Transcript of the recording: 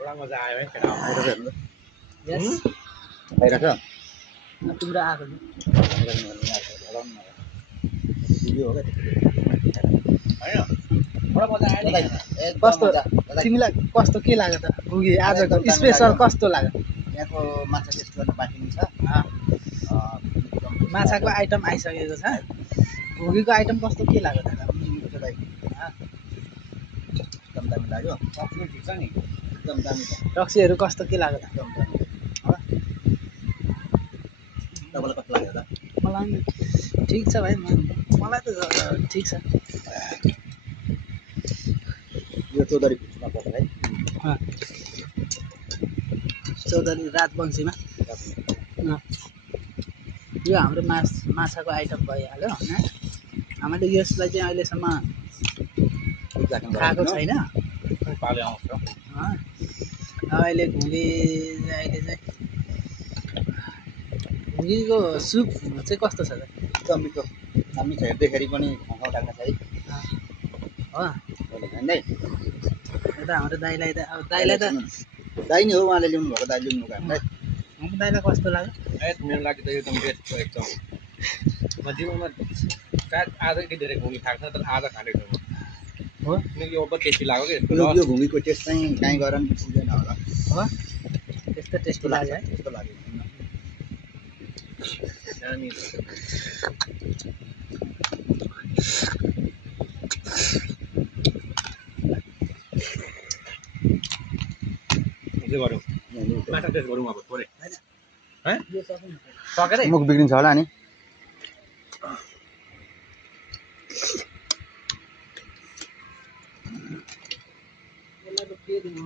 बड़ा मजा आयो है खाना यस आइरहेछ तिम्रो आएको भिडियो हो क्या हैन बड़ा मजा आयो नि कस्तो तिमीलाई कस्तो के लाग्यो त घुगी आजको स्पेशल कस्तो लाग्यो यहाँको माछा टेस्ट गर्न बाँकी नै छ माछाको आइटम आइसकेको छ घुगीको आइटम कस्तो के लाग्यो त एकदम दामी लाग्यो सक्नु ठिक छ नि एकदम दामी छ रक्सीहरू कस्तो के लाग्यो त एकदम दामी तपाईँलाई कस्तो लाग्यो त मलाई पनि ठिक छ भाइ मलाई त ठिक छ यो चौधरी फिसमा पर्छ है चौधरी राजवंशीमा यो हाम्रो माछाको आइटम भइहाल्यो होइन हामीले यसलाई चाहिँ अहिलेसम्म खाएको छैन पाले आउँछ अहिले घुगी अहिले चाहिँ घुगीको सुप चाहिँ कस्तो छ त एकदम मिठो दामी छ हेर्दैखेरि पनि खाउँ लाग्न चाहिँ हो नै यता हाम्रो दाइलाई त अब दाइलाई त दाइ नै हो उहाँले ल्याउनु भएको दाइ ल्याउनु भएको हामीलाई हाम्रो दाइलाई कस्तो लाग्यो मेरो लागि त एकदम बेस्ट हो एकदम म जीवनमा सायद आजै धेरै घुमी खाएको छ तर आज खाँदैछु हो किनकि अब टेस्टी लाग्यो कि यो घुमीको टेस्ट चाहिँ कहीँ गएर पनि बिर्सिँदैन होला हो त्यस्तो टेस्टी लाग्यो है त्यस्तो लाग्यो गरौँ माछा टेस्ट गरौँ अब थोरै है यो सक्नु सकेरै मुख बिग्रिन्छ होला नि यसलाई त के दिनु